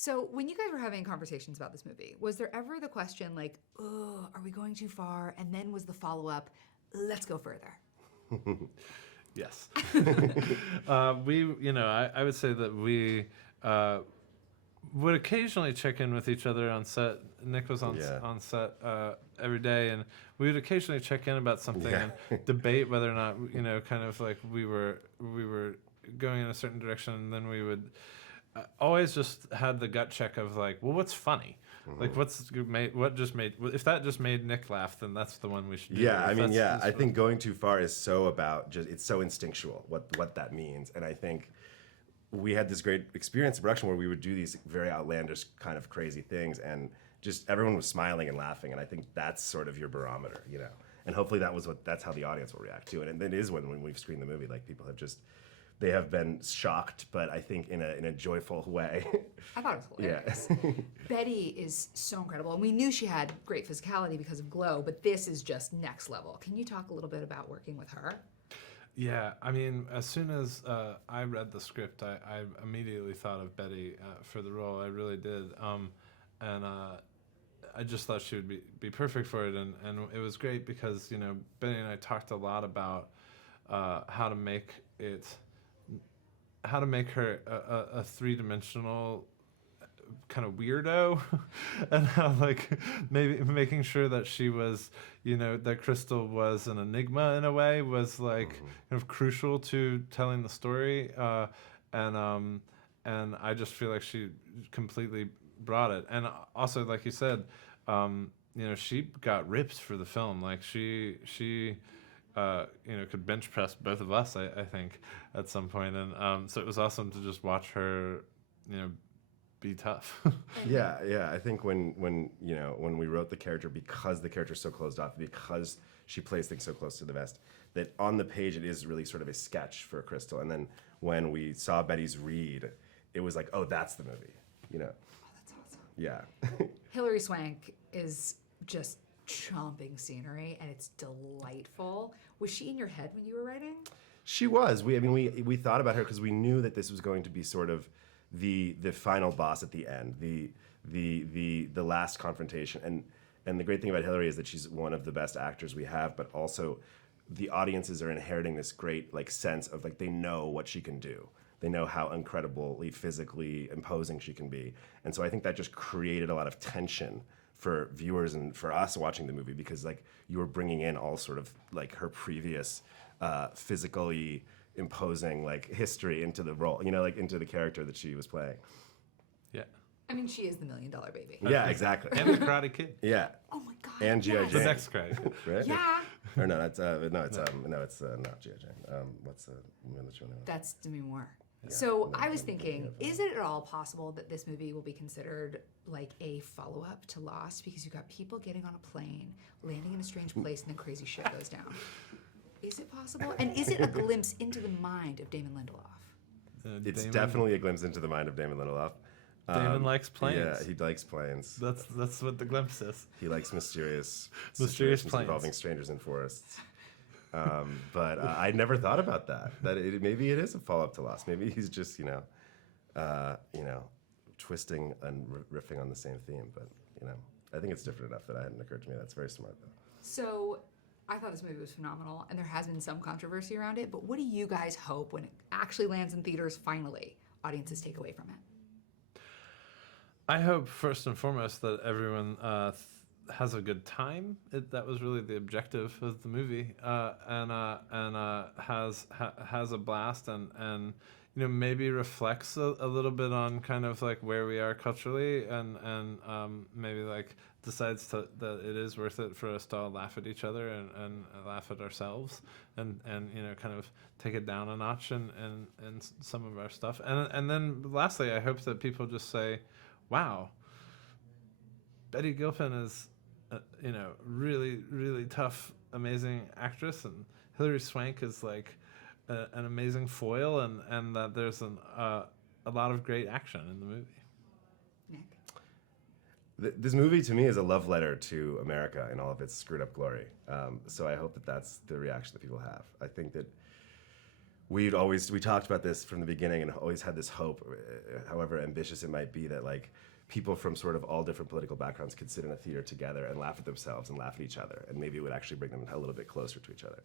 So when you guys were having conversations about this movie, was there ever the question like, oh, are we going too far? And then was the follow-up, let's go further? Yes. I would say that we would occasionally check in with each other on set. Nick was on set every day, and we would occasionally check in about something and debate whether or not, kind of like we were going in a certain direction, and then we would always just had the gut check of like, well, what's funny? Like, if that just made Nick laugh, then that's the one we should do. Yeah, I think going too far is so about it's so instinctual what that means. And I think we had this great experience in production where we would do these very outlandish kind of crazy things, and just everyone was smiling and laughing. And I think that's sort of your barometer, And hopefully that's how the audience will react to it. And it is when we've screened the movie, like people they have been shocked, but I think in a joyful way. I thought it was hilarious. Yeah. Betty is so incredible. And we knew she had great physicality because of Glow, but this is just next level. Can you talk a little bit about working with her? Yeah, I mean, as soon as I read the script, I immediately thought of Betty for the role. I really did. And I just thought she would be perfect for it. And it was great because, Betty and I talked a lot about how to make her a three-dimensional kind of weirdo, and how maybe making sure that she was, that Crystal was an enigma in a way was kind of crucial to telling the story, and I just feel like she completely brought it. And also, like you said, she got ripped for the film. Like she could bench press both of us, I think, at some point. And so it was awesome to just watch her, be tough. Yeah. I think when we wrote the character, because the character's so closed off, because she plays things so close to the vest, that on the page it is really sort of a sketch for Crystal. And then when we saw Betty's read, it was like, oh, that's the movie, Oh, that's awesome. Yeah. Hilary Swank is just chomping scenery, and it's delightful. Was she in your head when you were writing? She was. We thought about her because we knew that this was going to be sort of the final boss at the end, the last confrontation. And the great thing about Hilary is that she's one of the best actors we have, but also the audiences are inheriting this great sense of they know what she can do. They know how incredibly physically imposing she can be. And so I think that just created a lot of tension for viewers and for us watching the movie, because you were bringing in all sort of her previous physically imposing history into the role, into the character that she was playing. Yeah. I mean, she is the $1 Million Baby. Yeah, exactly. And the Karate Kid. Yeah. Oh my God. And G.I. yes. Jane. The next Karate Kid. Right? Yeah. Or no, it's not G.I. Jane. What's the woman that you want to? That's Demi Moore. Yeah. So I was thinking, is it at all possible that this movie will be considered like a follow-up to Lost, because you've got people getting on a plane, landing in a strange place, and then crazy shit goes down? Is it possible? And is it a glimpse into the mind of Damon Lindelof? It's definitely a glimpse into the mind of Damon Lindelof. Damon likes planes. Yeah, he likes planes. That's what the glimpse is. He likes mysterious planes involving strangers in forests. But I never thought about that. Maybe it is a follow-up to Lost. Maybe he's just twisting and riffing on the same theme. But I think it's different enough that it hadn't occurred to me. That's very smart, though. So I thought this movie was phenomenal, and there has been some controversy around it. But what do you guys hope, when it actually lands in theaters, finally, audiences take away from it? I hope first and foremost that everyone has a good time. That was really the objective of the movie, and has a blast, and maybe reflects a little bit on kind of where we are culturally, and maybe decides that it is worth it for us to all laugh at each other and laugh at ourselves, and kind of take it down a notch in some of our stuff, and then lastly, I hope that people just say, wow, Betty Gilpin is really, really tough, amazing actress, and Hilary Swank is an amazing foil, and that there's a lot of great action in the movie. Nick? This movie, to me, is a love letter to America in all of its screwed up glory. So I hope that that's the reaction that people have. I think that we talked about this from the beginning and always had this hope, however ambitious it might be, that like people from sort of all different political backgrounds could sit in a theater together and laugh at themselves and laugh at each other, and maybe it would actually bring them a little bit closer to each other.